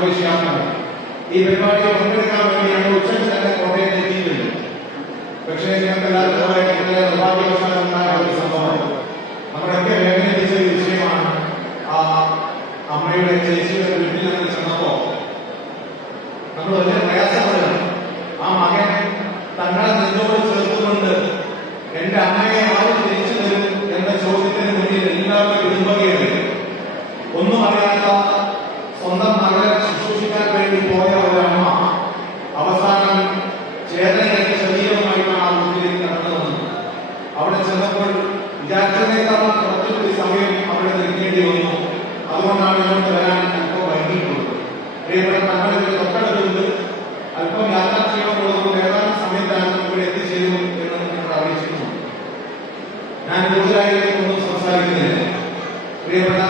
സംഭവിച്ചാണ് ഈ പരിപാടിയിൽ പങ്കെടുക്കാൻ വേണ്ടി ഞങ്ങൾ ഉച്ചയ്ക്ക് തന്നെ കോട്ടയത്ത് എത്തിയിട്ടുണ്ട്. പക്ഷേ നിങ്ങൾക്ക് എല്ലാവരും വളരെ നിർഭാഗ്യവശാലമായ ഒരു സംഭവമാണ് നമ്മളൊക്കെ വേദനിപ്പിച്ച ഒരു വിഷയമാണ് ആ അമ്മയുടെ ചേച്ചിയുടെ വീട്ടിൽ നിന്ന് ചെന്നപ്പോ നമ്മൾ വലിയ गुजराई संस्था लिखते हैं प्रिय प्रधान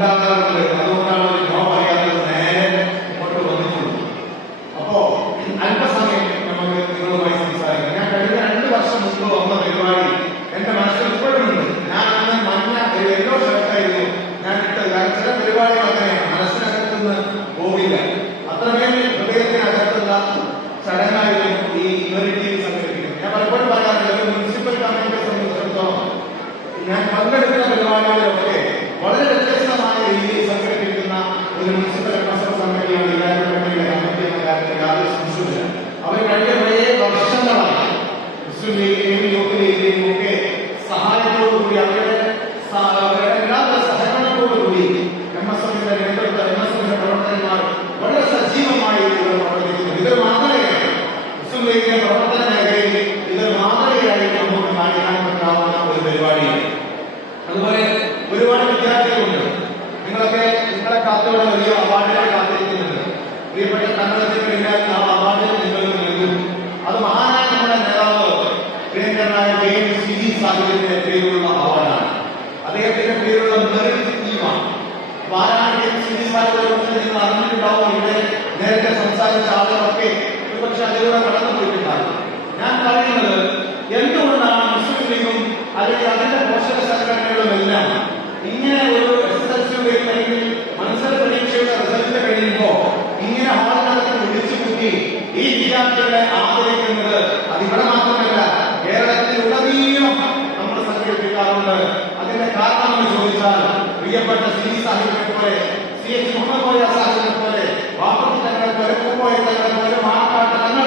un ക്രിസ്തുവിന്റെയും യോഗത്തിന്റെയും ഒക്കെ സഹായത്തോടുകൂടി അവരുടെ മാനാണെങ്കിൽ സീരിയസ്മാരുടെ കുറിച്ച് നിങ്ങൾ അറിഞ്ഞിട്ടുണ്ടാവും ഇവിടെ നേരത്തെ സംസാരിച്ച ആളുകളൊക്കെ ഒരുപക്ഷെ അതിലൂടെ കടന്നു പോയിട്ടുണ്ടാകും ഞാൻ പറയുന്നത് എന്തുകൊണ്ടാണ് മുസ്ലിം ലീഗും അല്ലെങ്കിൽ അതിന്റെ പോഷക സംഘടനകളും എല്ലാം ഇങ്ങനെ ഒരു എസ് എൽ സിയുടെ അല്ലെങ്കിൽ മത്സര പരീക്ഷയുടെ റിസൾട്ട് കഴിയുമ്പോൾ ഇങ്ങനെ ആളുകളെ വിളിച്ചു കൂട്ടി ഈ വിദ്യാർത്ഥികളെ ആദരിക്കുന്നത് അതിവിടെ മാത്രമല്ല കേരളത്തിൽ ഉടനീളം നമ്മൾ സംഘടിപ്പിക്കാറുണ്ട് അതിന്റെ കാരണം ചോദിച്ചാൽ പ്രിയപ്പെട്ട സി സാഹിബിനെ പോലെ സി എച്ച് മുഹമ്മദ് കോയ സാഹിബിനെ പോലെ വാപ്പത്തി തങ്ങളെ പോലെ പൂക്കോയ തങ്ങളെ പോലെ മാറാട്ട് തങ്ങൾ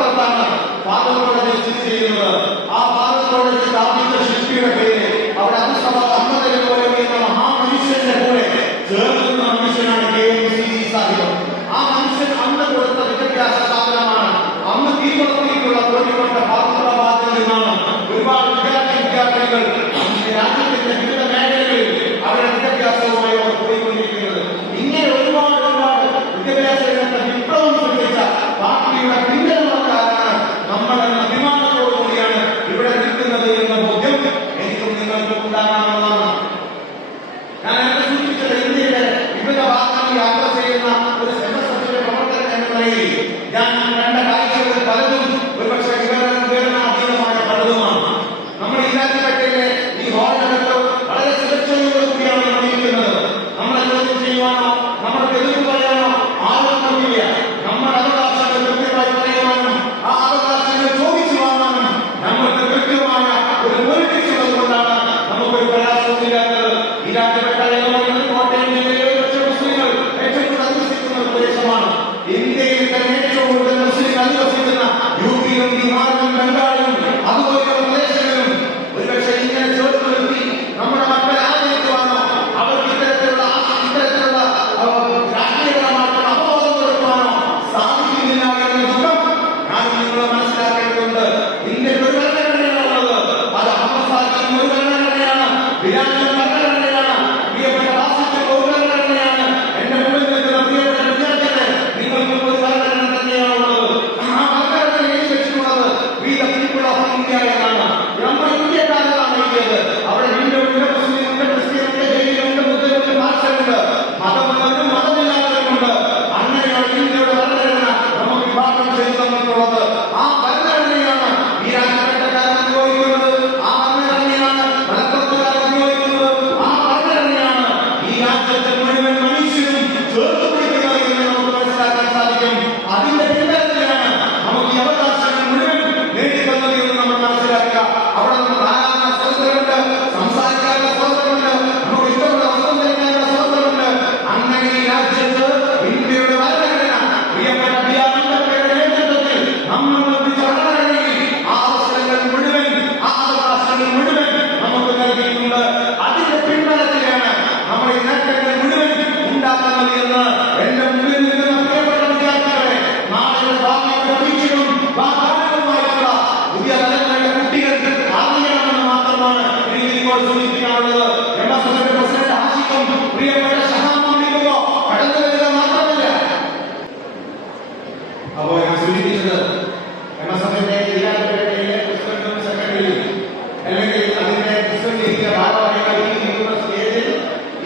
പുറത്താണ് ഫാദർ സ്ഥിതി ചെയ്യുന്നത്. ആ ഫാദർ കോളേജ് സ്ഥാപിച്ച ശില്പിയുടെ പേര് അവിടെ അബ്ദുസമദ് അഹമ്മദിനെ പോലെ കൂടെ ചേർക്കുന്ന മനുഷ്യനാണ് കെ എം സി ആ മനുഷ്യൻ അന്ന് കൊടുത്ത വിദ്യാഭ്യാസ സ്ഥാപനമാണ്. അന്ന് തീവ്രത്തിലേക്കുള്ള തോന്നിക്കൊണ്ട ഫാദുറബാദിൽ നിന്നാണ് ഒരുപാട് വിദ്യാർത്ഥി വിദ്യാർത്ഥികൾ രാജ്യത്തിന്റെ വിവിധ മേഖലകളിൽ അവരുടെ വിദ്യാഭ്യാസവുമായി അവർ പോയിക്കൊണ്ടിരിക്കുന്നത്. ഇങ്ങനെ ഒരുപാട് ഒരുപാട് വിദ്യാഭ്യാസ ஞானம் கண்ட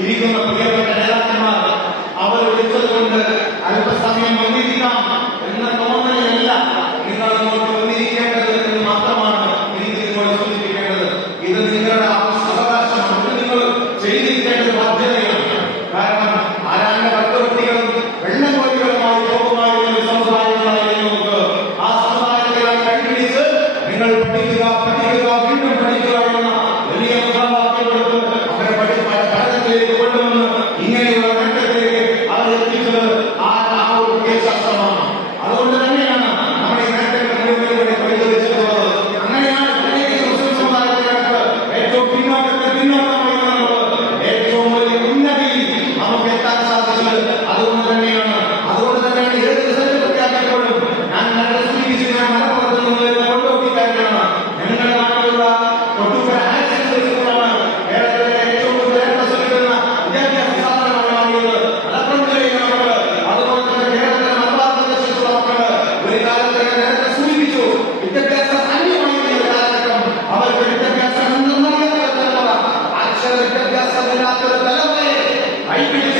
ഇരിക്കുന്ന പ്രിയപ്പെട്ട നേതാക്കന്മാർ അവർ വിളിച്ചത് കൊണ്ട് അല്പസമയം വന്നിരിക്കാം. में रात को आई पी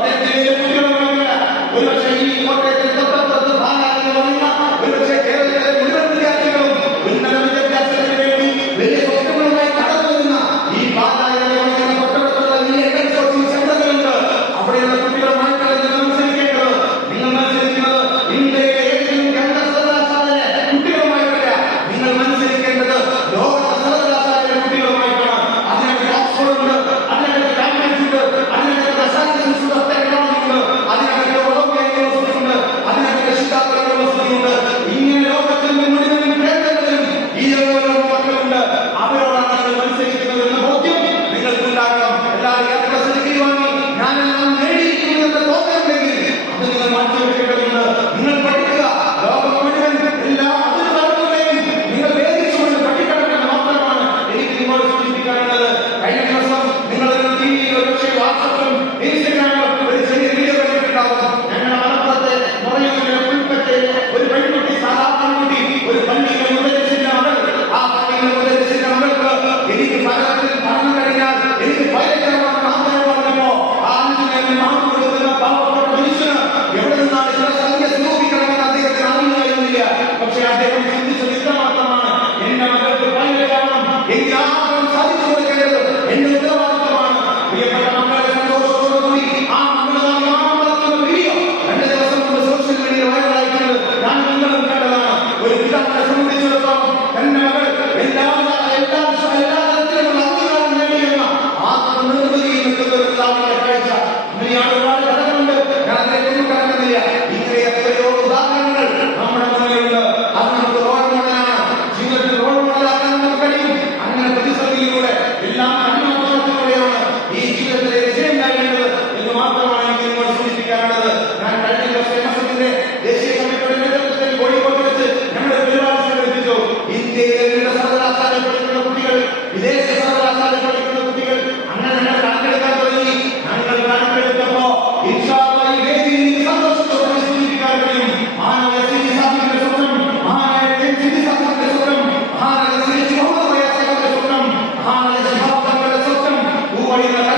മത്സരിക്കുന്നത് കോട്ടയത്തിലെ കുട്ടികളുമായിട്ടല്ല ഒരുപക്ഷെ ഈ കോട്ടയത്തിൽ Nobody in the